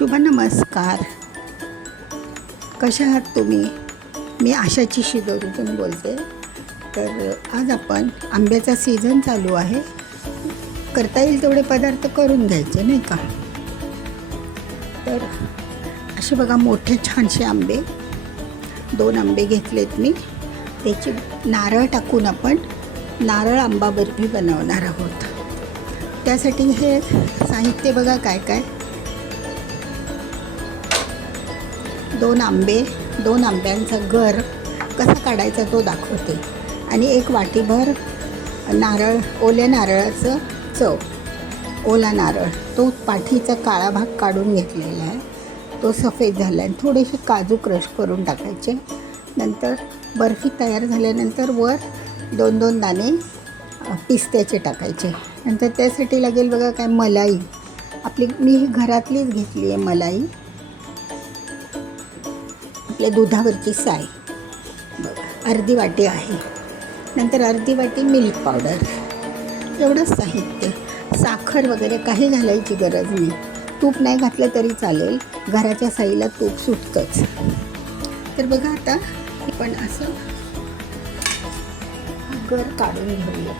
शुभ नमस्कार. कशा आहात तुम्ही? मी आशाची शिदोरीतून बोलते. तर आज आपण आंब्याचा सीझन चालू आहे, करता येईल तेवढे पदार्थ करून घ्यायचे नाही का. तर असे बघा मोठे छानसे आंबे, 2 आंबे घेतलेत मी. त्याची नारळ टाकून आपण नारळ आंबा बर्फी बनवणार आहोत. त्यासाठी हे साहित्य बघा काय काय. 2 आंबे, 2 आंब्यांचा गर कसा काढायचा तो दाखवते. आणि 1 वाटीभर नारळ, ओल्या नारळाचं चव, ओला नारळ, तो पाठीचा काळा भाग काढून घेतलेला आहे, तो सफेद झाला आहे. थोडेसे काजू क्रश करून टाकायचे. नंतर बर्फी तयार झाल्यानंतर वर 2-2 दाणे पिस्त्याचे टाकायचे. नंतर त्यासाठी लागेल बघा काय, मलाई. आपली मी ही घरातलीच घेतली आहे मलाई, आपल्या दुधावरची साय बघा, अर्धी वाटी आहे. नंतर अर्धी वाटी मिल्क पावडर, एवढंच साहित्य. साखर वगैरे काही घालायची गरज नाही. तूप नाही घातलं तरी चालेल, घराच्या साईला तूप सुटतंच. तर बघा आता आपण असं गर काढून घेऊया.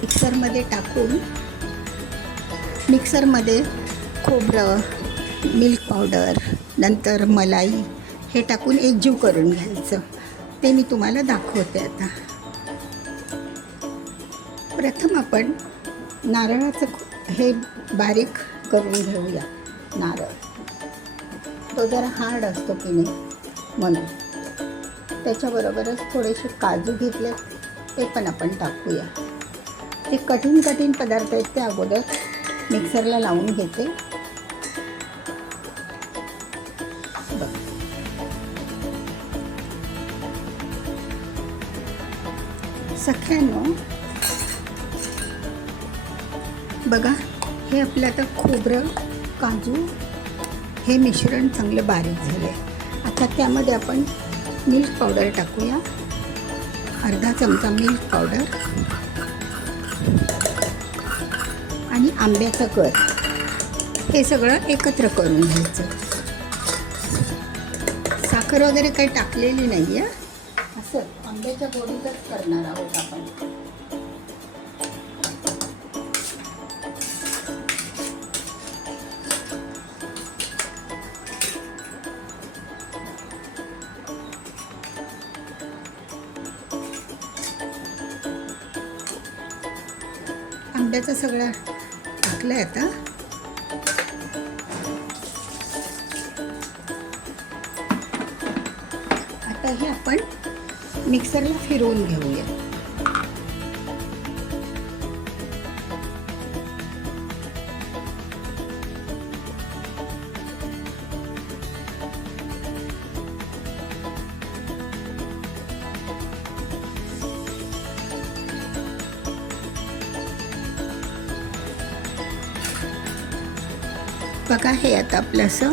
मिक्सरमध्ये टाकून, मिक्सरमध्ये खोबरं, मिल्क पावडर, नंतर मलाई हे टाकून एकजीव करून घ्यायचं. ते मी तुम्हाला दाखवते आता. प्रथम आपण नारळाचं हे बारीक करून घेऊया. नारळ तो जरा हार्ड असतो की नाही, म्हणून त्याच्याबरोबरच थोडेसे काजू घेतले, ते पण आपण टाकूया. ते कठीण पदार्थ आहेत, ते अगोदर मिक्सरला लावून घेते. सख्यानो बघा, हे आपलं आता खोबरं, काजू हे मिश्रण चांगलं बारीक झालं आहे. आता त्यामध्ये आपण मिल्क पावडर टाकूया, अर्धा चमचा मिल्क पावडर आणि आंब्याचा गर, हे सगळं एकत्र करून घ्यायचं. साखर वगैरे काही टाकलेली नाही आहे, असं आंब्याच्या गोडीतच करणार आहोत आपण. आंब्याचं सगळं टाकलं आहे आता. आता हे आपण मिक्सरला फिरवून घेऊया. बघा, हे आता आपलं असं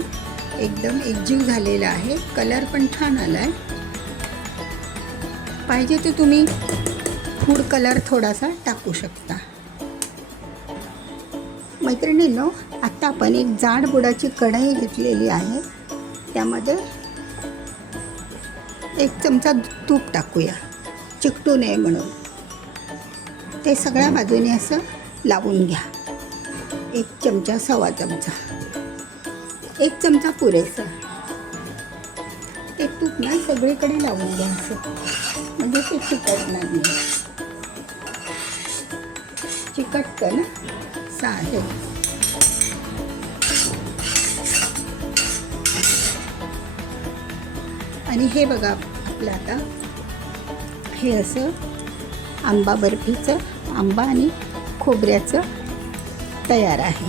एकदम एकजीव झालेलं आहे. कलर पण छान आला आहे. पाहिजे तर तुम्ही फूड कलर थोडासा टाकू शकता. मैत्रिणींनो, आत्ता आपण एक जाड बुडाची कढई घेतलेली आहे, त्यामध्ये 1 चमचा तूप टाकूया, चिकटू नये म्हणून. ते सगळ्या बाजूने असं लावून घ्या. 1 चमचा, 1.25 चमचा, 1 चमचा पुरेसा. ते तूप ना सगळीकडे लावून घ्या, असं म्हणजे ते चिकटणार नाही. चिकटतं ना साधे. आणि हे बघा आपलं आता हे असं आंबा बर्फीचं, आंबा आणि खोबऱ्याचं तयार आहे.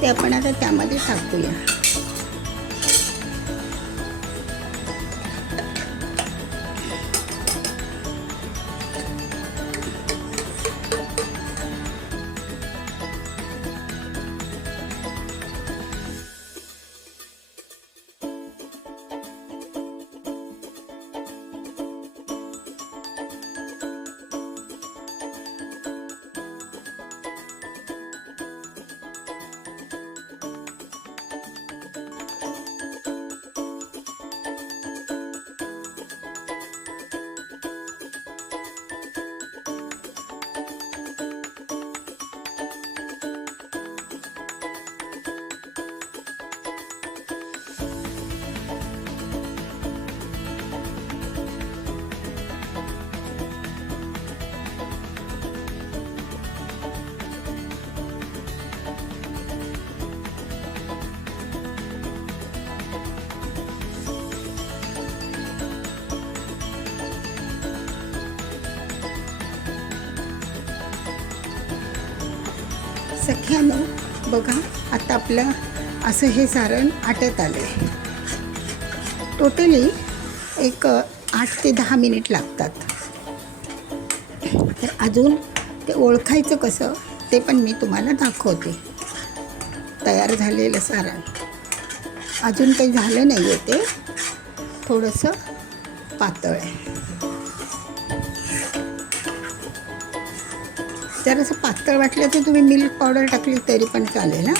ते आपण आता त्यामध्ये टाकूया. सख्यानो बघा, आता आपलं असं हे सारण आटत आलं आहे. टोटली एक 8 ते 10 मिनिट लागतात. तर अजून ते ओळखायचं कसं ते पण मी तुम्हाला दाखवते. तयार झालेलं सारण अजून काही झालं नाही आहे, ते थोडंसं पातळ आहे. जर असं पातळ वाटलं तर तुम्ही मिल्क पावडर टाकली तरी पण चालेल ना.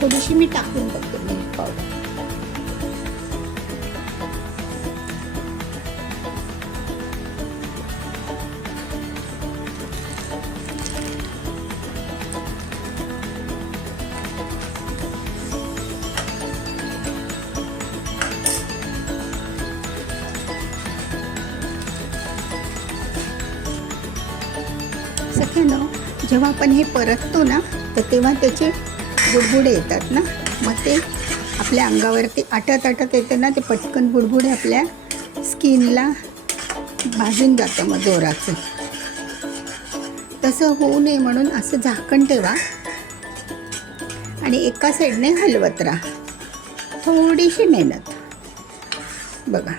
थोडीशी मी टाकून बघते मिल्क पावडर. सख्यानो, जेव्हा आपण हे परततो ना तर तेव्हा त्याचे बुडबुडे येतात ना, मग ते आपल्या अंगावरती आटत येतं ना, ते पटकन बुडबुडे आपल्या स्किनला भाजून जातं मग जोराचं. तसं होऊ नये म्हणून असं झाकण ठेवा आणि एका साईडने हलवत राहा. थोडीशी मेहनत बघा.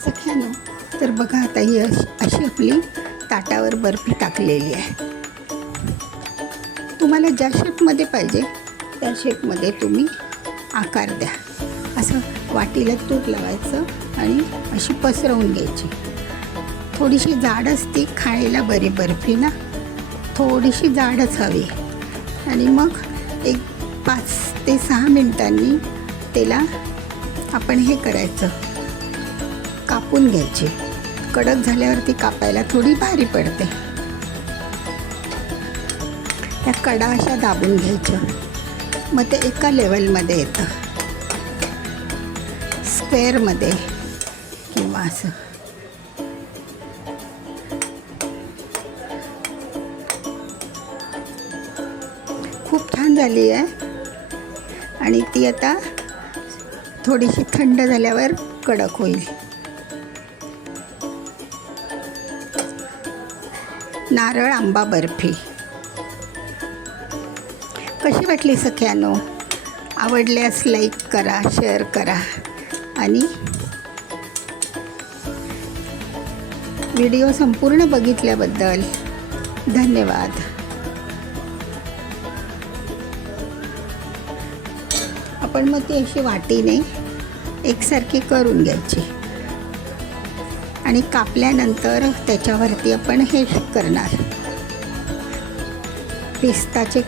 सख्यानो, तर बघा आता ही अशी आपली ताटावर बर्फी टाकलेली आहे. तुम्हाला ज्या शेपमध्ये पाहिजे त्या शेपमध्ये तुम्ही आकार द्या. असं वाटीला तूप लावायचं आणि अशी पसरवून घ्यायची. थोडीशी जाड असते खायला बरी बर्फी ना, थोडीशी जाडच हवी. आणि मग एक 5 ते 6 मिनिटांनी त्याला आपण हे करायचं, कापून घ्यायची. कडक झाल्यावरती कापायला थोडी भारी पडते. त्या कडा अशा दाबून घ्यायच्या, मग ते एका लेवलमध्ये येतं, स्क्वेअरमध्ये किंवा असं. खूप छान झाली आहे. आणि ती आता थोडीशी थंड झाल्यावर कडक होईल. नारळ आंबा बर्फी कशी वाटली सख्यानो? आवडल्यास लाईक करा, शेअर करा आणि व्हिडिओ संपूर्ण बघितल्याबद्दल धन्यवाद. आपण मग ती अशी वाटीने एकसारखी करून घ्यायची आणि कापल्यानंतर त्याच्यावरती आपण हे करणार, पिस्ताचे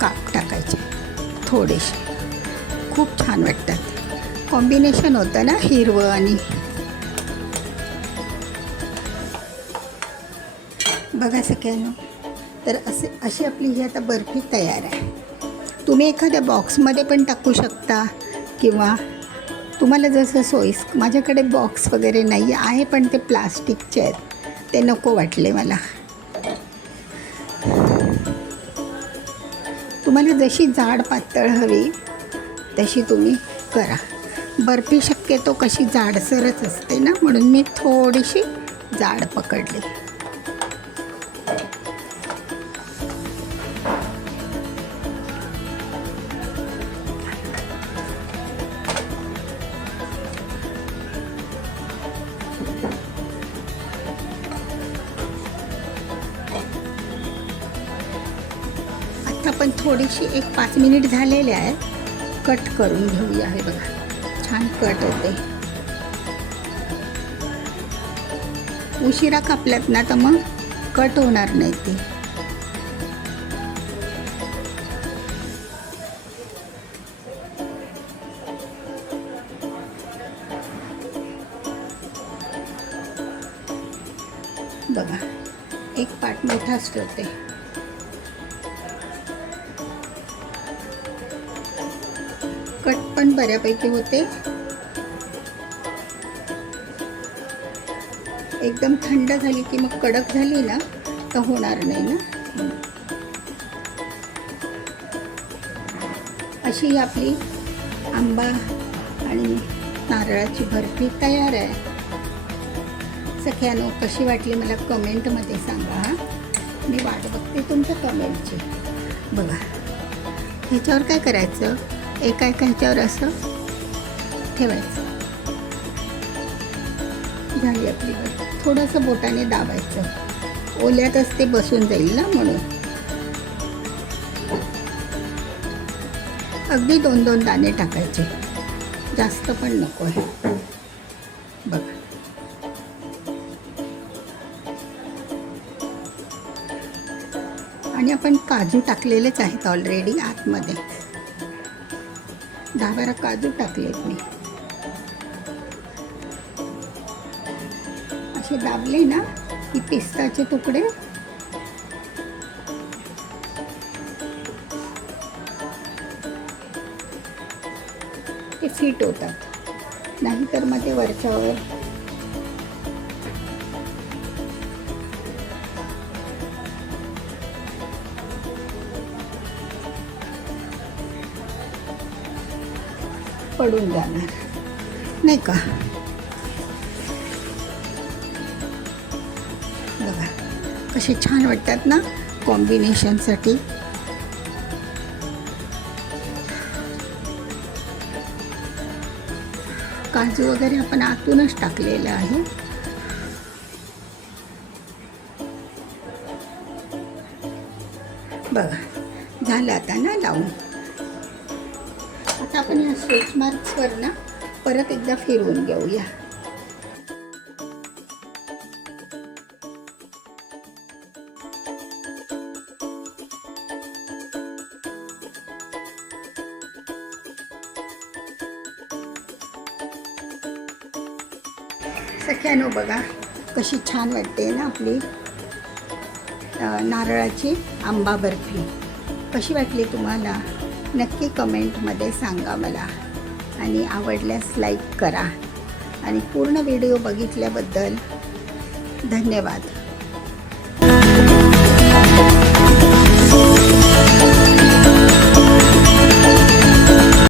काप टाकायचे थोडेसे. खूप छान वाटतात. कॉम्बिनेशन होतं ना हिरवं आणि. बघा सगळ्यांना, तर अशी आपली ही आता बर्फी तयार आहे. तुम्ही एखाद्या बॉक्समध्ये पण टाकू शकता किंवा तुम्हाला जसं सोयीस. माझ्याकडे बॉक्स वगैरे नाही आहे, पण ते प्लास्टिकचे आहेत, ते नको वाटले मला. तुम्हाला जशी जाड पातळ हवी तशी तुम्ही करा. बर्फी शक्यतो कशी जाडसरच असते ना, म्हणून मी थोडीशी जाड पकडली. आपण थोडीशी एक 5 मिनिट झालेले आहे, कट करून घेऊया. हे बघा छान कट होते. उशिरा कापल्यात ना तर मग कट होणार नाही ती. बघा एक पार्ट मोठाच ठेवते. कट पण बऱ्यापैकी होते. एकदम थंड झाली की मग कडक झाली ना तर होणार नाही ना. अशी आपली आंबा आणि नारळाची बर्फी तयार आहे. सगळ्यांनो कशी वाटली मला कमेंटमध्ये सांगा. मी वाट बघते तुमच्या कमेंटची. बघा ह्याच्यावर काय करायचं, एका ह्याच्यावर असं ठेवायचं. झाली आपली बर्फी. थोडंसं बोटाने दाबायचं, ओल्यातच ते बसून जाईल ना म्हणून. अगदी 2-2 दाणे टाकायचे, जास्त पण नको आहे. बघा आणि आपण काजू टाकलेलेच आहेत ऑलरेडी आतमध्ये. 10-12 काजू टाकलेत मी. असे दाबले ना की पिस्ताचे तुकडे ते फिट होतात. नाहीतर मग ते वरच्यावर पडून जाणार नाही का. बघा कसे छान वाटतात ना कॉम्बिनेशनसाठी. काजू वगैरे आपण आतूनच टाकलेलं आहे. बघा झालं आता ना लावून. आता आपण या स्ट्रेच मार्क्सवर ना परत एकदा फिरवून घेऊया. सख्यानो बघा कशी छान वाटते ना आपली नारळाची आंबा बर्फी. कशी वाटली तुम्हाला नक्की कमेंटमध्ये सांगा मला. आणि आवडल्यास लाईक करा. आणि पूर्ण व्हिडिओ बघितल्याबद्दल धन्यवाद.